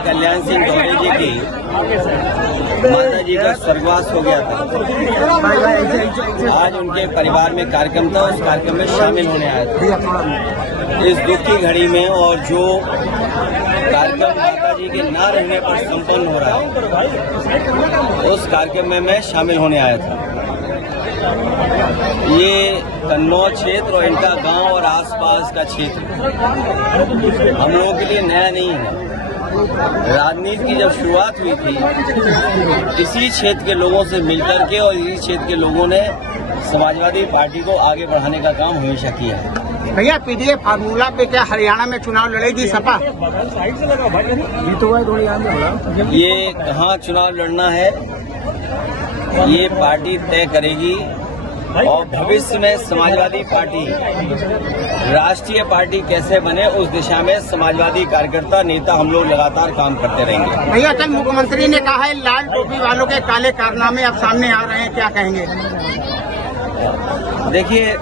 कल्याण सिंह गौरे जी की माता जी का स्वर्गवास हो गया था। आज उनके परिवार में कार्यक्रम था, उस कार्यक्रम में शामिल होने आया था। इस दुख की घड़ी में और जो कार्यक्रम माता जी के न रहने पर संपन्न हो रहा है, उस कार्यक्रम में मैं शामिल होने आया था। ये कन्नौज क्षेत्र और इनका गांव और आसपास का क्षेत्र हम लोगों के लिए नया नहीं है। राजनीति की जब शुरुआत हुई थी, इसी क्षेत्र के लोगों से मिलकर के और इसी क्षेत्र के लोगों ने समाजवादी पार्टी को आगे बढ़ाने का काम हमेशा किया है। भैया, पीडीए फार्मूला पे क्या हरियाणा में चुनाव लड़ेगी सपा? ये कहाँ चुनाव लड़ना है, ये पार्टी तय करेगी। और भविष्य में समाजवादी पार्टी राष्ट्रीय पार्टी कैसे बने, उस दिशा में समाजवादी कार्यकर्ता नेता हम लोग लगातार काम करते रहेंगे। भैया, कल मुख्यमंत्री ने कहा है लाल टोपी वालों के काले कारनामे अब सामने आ रहे हैं, क्या कहेंगे? देखिए,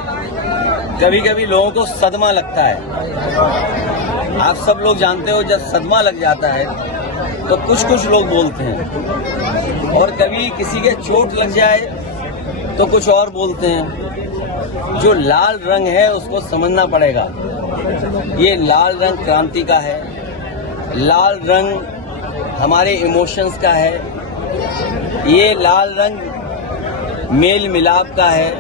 कभी कभी लोगों को सदमा लगता है। आप सब लोग जानते हो, जब सदमा लग जाता है तो कुछ लोग बोलते हैं, और कभी किसी के चोट लग जाए तो कुछ और बोलते हैं। जो लाल रंग है उसको समझना पड़ेगा। ये लाल रंग क्रांति का है, लाल रंग हमारे इमोशंस का है, ये लाल रंग मेल मिलाप का है।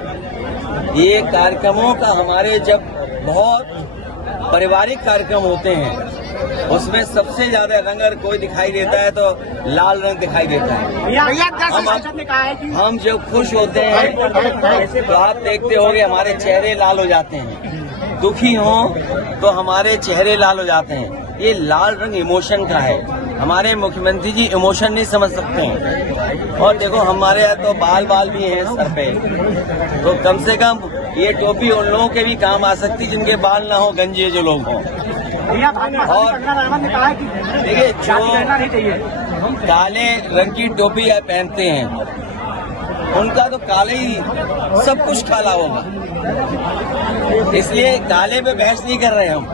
ये कार्यक्रमों का हमारे जब बहुत पारिवारिक कार्यक्रम होते हैं, उसमें सबसे ज्यादा रंग अगर कोई दिखाई देता है तो लाल रंग दिखाई देता है। हम जब खुश होते हैं तो आप देखते होंगे हमारे चेहरे लाल हो जाते हैं, दुखी हों तो हमारे चेहरे लाल हो जाते हैं। ये लाल रंग इमोशन का है। हमारे मुख्यमंत्री जी इमोशन नहीं समझ सकते हैं। और देखो, हमारे यहाँ तो बाल भी हैं सर पे, तो कम से कम ये टोपी उन लोगों के भी काम आ सकती जिनके बाल ना हो, गंजे जो लोग हों। और देखिए, जो काले रंग की टोपी आप पहनते हैं, उनका तो काले ही सब कुछ काला होगा, इसलिए काले पे बहस नहीं कर रहे हम।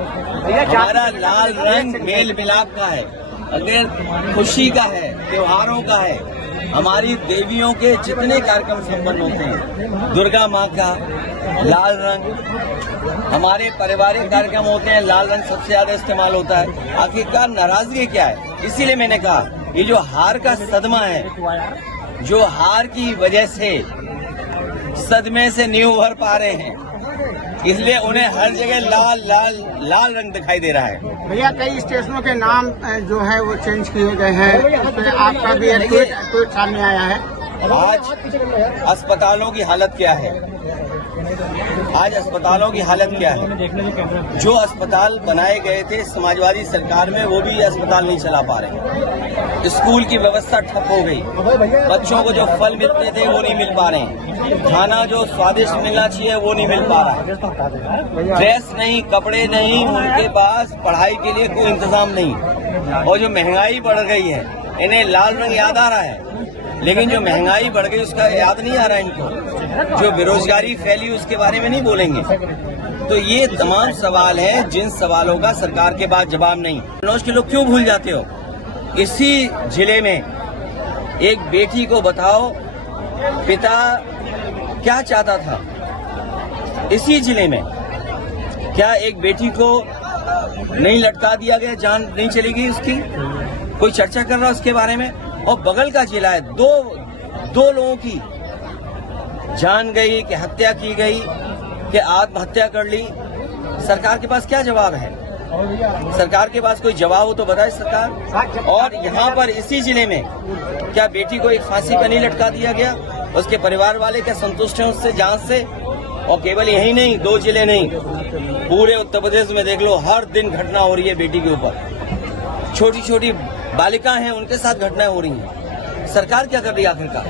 हमारा लाल रंग मेल मिलाप का है, अगर खुशी का है, त्योहारों का है। हमारी देवियों के जितने कार्यक्रम संपन्न होते हैं, दुर्गा माँ का लाल रंग, हमारे पारिवारिक कार्यक्रम होते हैं, लाल रंग सबसे ज्यादा इस्तेमाल होता है। आखिरकार नाराजगी क्या है? इसीलिए मैंने कहा, ये जो हार का सदमा है, जो हार की वजह से सदमे से नहीं उभर पा रहे हैं, इसलिए उन्हें हर जगह लाल रंग दिखाई दे रहा है। भैया, कई स्टेशनों के नाम जो है वो चेंज किए गए हैं, उसमें आपका भी ट्वीट सामने आया है। आज अस्पतालों की हालत क्या है? आज अस्पतालों की हालत क्या है? जो अस्पताल बनाए गए थे समाजवादी सरकार में, वो भी अस्पताल नहीं चला पा रहे। स्कूल की व्यवस्था ठप हो गई, बच्चों को जो फल मिलते थे वो नहीं मिल पा रहे हैं, खाना जो स्वादिष्ट मिलना चाहिए वो नहीं मिल पा रहा, ड्रेस नहीं, कपड़े नहीं, उनके पास पढ़ाई के लिए कोई इंतजाम नहीं। और जो महंगाई बढ़ गई है, इन्हें लाल रंग याद आ रहा है, लेकिन जो महंगाई बढ़ गई उसका याद नहीं आ रहा है इनको। जो बेरोजगारी फैली उसके बारे में नहीं बोलेंगे। तो ये तमाम सवाल हैं जिन सवालों का सरकार के पास जवाब नहीं। कन्नौज के लोग क्यों भूल जाते हो? इसी जिले में एक बेटी को बताओ पिता क्या चाहता था। इसी जिले में क्या एक बेटी को नहीं लटका दिया गया, जान नहीं चली गई उसकी? कोई चर्चा कर रहा है उसके बारे में? और बगल का जिला है, दो लोगों की जान गई, कि हत्या की गई, कि आत्महत्या कर ली। सरकार के पास क्या जवाब है? सरकार के पास कोई जवाब हो तो बताए सरकार। और यहाँ पर इसी जिले में क्या बेटी को एक फांसी पर नहीं लटका दिया गया? उसके परिवार वाले क्या संतुष्ट हैं उससे, जांच से? और केवल यही नहीं, 2 जिले नहीं, पूरे उत्तर प्रदेश में देख लो, हर दिन घटना हो रही है बेटी के ऊपर। छोटी छोटी बालिका हैं, उनके साथ घटनाएं हो रही हैं। सरकार क्या कर रही है आखिरकार?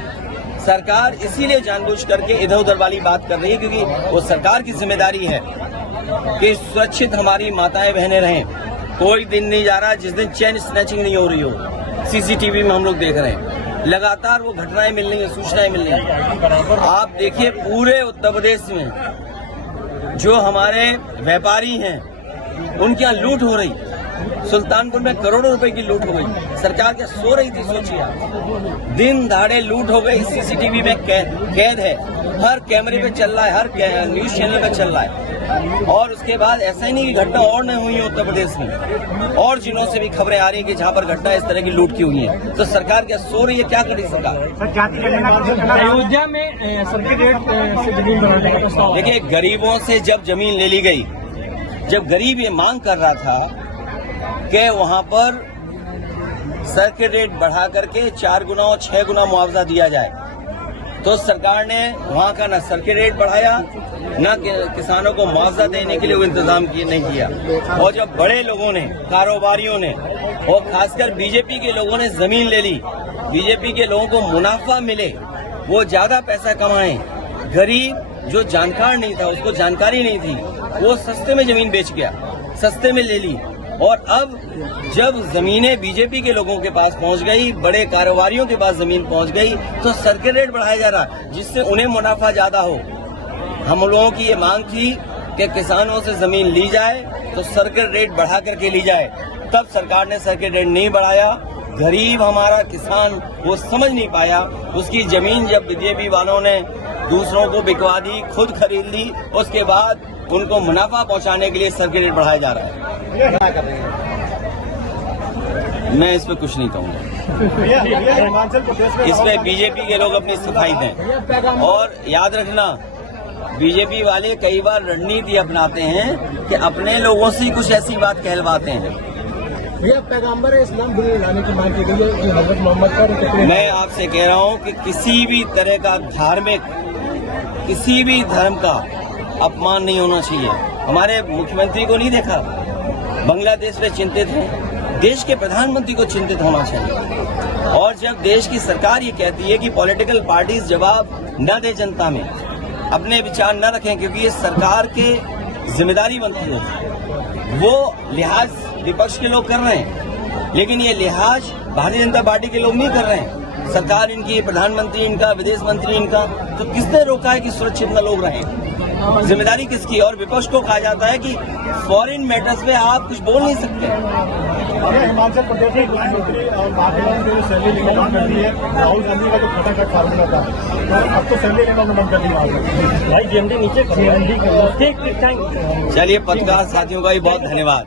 सरकार इसीलिए जानबूझ करके इधर उधर वाली बात कर रही है, क्योंकि वो सरकार की जिम्मेदारी है कि सुरक्षित हमारी माताएं बहनें रहें। कोई दिन नहीं जा रहा जिस दिन चेन स्नैचिंग नहीं हो रही हो। सीसीटीवी में हम लोग देख रहे हैं, लगातार वो घटनाएं मिल रही हैं, सूचनाएं मिल रही हैं। आप देखिए, पूरे उत्तर प्रदेश में जो हमारे व्यापारी हैं, उनके यहाँ लूट हो रही, सुल्तानपुर में करोड़ों रुपए की लूट हो गई, सरकार क्या सो रही थी? सोचिए आप, दिन दहाड़े लूट हो गई, सीसीटीवी में कैद है, हर कैमरे पे चल रहा है, हर न्यूज चैनल पे चल रहा है। और उसके बाद ऐसा ही नहीं कि घटना और नहीं हुई है उत्तर प्रदेश में, और जिलों से भी खबरें आ रही है कि जहां पर घटना इस तरह की लूट की हुई है। तो सरकार क्या सो रही है? क्या करी सरकार? अयोध्या में सर्किट रेट से जमीन बनाने का प्रस्ताव। देखिए, गरीबों से जब जमीन ले ली गई, जब गरीब ये मांग कर रहा था कि वहां पर सर्किट रेट बढ़ा करके 4 गुना और 6 गुना मुआवजा दिया जाए, तो सरकार ने वहां का न सर्किट रेट बढ़ाया, न किसानों को मुआवजा देने के लिए वो इंतजाम नहीं किया। और जब बड़े लोगों ने, कारोबारियों ने और खासकर बीजेपी के लोगों ने जमीन ले ली, बीजेपी के लोगों को मुनाफा मिले, वो ज्यादा पैसा कमाएं, गरीब जो जानकार नहीं था, उसको जानकारी नहीं थी, वो सस्ते में जमीन बेच गया, सस्ते में ले ली। और अब जब जमीनें बीजेपी के लोगों के पास पहुंच गई, बड़े कारोबारियों के पास जमीन पहुंच गई, तो सर्किट रेट बढ़ाया जा रहा, जिससे उन्हें मुनाफा ज्यादा हो। हम लोगों की ये मांग थी कि किसानों से जमीन ली जाए तो सर्किट रेट बढ़ा करके ली जाए, तब सरकार ने सर्किट रेट नहीं बढ़ाया। गरीब हमारा किसान वो समझ नहीं पाया, उसकी जमीन जब बीजेपी वालों ने दूसरों को बिकवा दी, खुद खरीद ली, उसके बाद उनको मुनाफा पहुंचाने के लिए सर्किट रेट बढ़ाया जा रहा है। मैं इस पे कुछ नहीं कहूँगा, इस पे बीजेपी के लोग अपनी सफाई दें। और याद रखना, बीजेपी वाले कई बार रणनीति अपनाते हैं कि अपने लोगों से कुछ ऐसी बात कहलवाते हैं। पैगंबर इस्लाम लाने की मांग की गई है कि हजरत मोहम्मद पर। मैं आपसे कह रहा हूं कि किसी भी तरह का धार्मिक, किसी भी धर्म का अपमान नहीं होना चाहिए। हमारे मुख्यमंत्री को नहीं देखा, बांग्लादेश में चिंतित हैं, देश के प्रधानमंत्री को चिंतित होना चाहिए। और जब देश की सरकार ये कहती है कि पॉलिटिकल पार्टीज जवाब न दे जनता में, अपने विचार न रखें, क्योंकि ये सरकार के जिम्मेदारी बनती है, वो लिहाज विपक्ष के लोग कर रहे हैं, लेकिन ये लिहाज भारतीय जनता पार्टी के लोग नहीं कर रहे हैं। सरकार इनकी, प्रधानमंत्री इनका, विदेश मंत्री इनका, तो किसने रोका है कि सुरक्षित न लोग रहें? जिम्मेदारी किसकी? और विपक्ष को कहा जाता है कि फॉरेन मैटर्स में आप कुछ बोल नहीं सकते। हिमाचल प्रदेश में प्रधानमंत्री और सैलरी लेना बंद कर दी है। राहुल गांधी का जो खटाखट फार्मूला था, अब तो सैलरी लेना बंद कर दिया भाई। जीएमडी नीचे, चलिए, पत्रकार साथियों का भी बहुत धन्यवाद।